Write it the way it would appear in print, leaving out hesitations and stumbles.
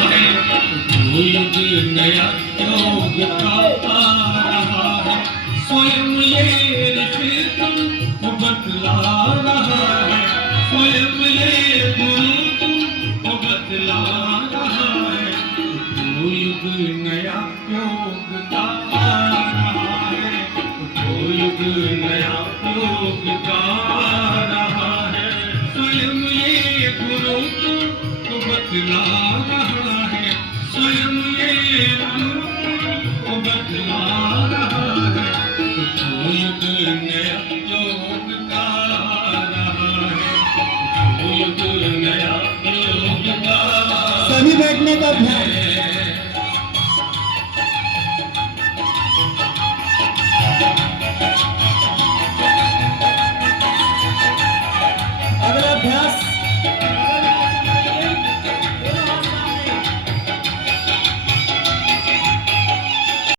है, वो युग नया योग का आ रहा है। स्वयं ये ऋषि तुमको बतला रहा है, स्वयं ये गुरु तुमको बतला रहा है। वो युग नया योग का आ रहा है, वो युग नया योग का आ रहा है। स्वयं ये गुरु तुमको बतला रहा है, स्वयं ये गुरु तुमको बतला रहा है। वो युग नया योग का आ रहा है, वो युग नया योग का। सभी बैठने का ध्यान।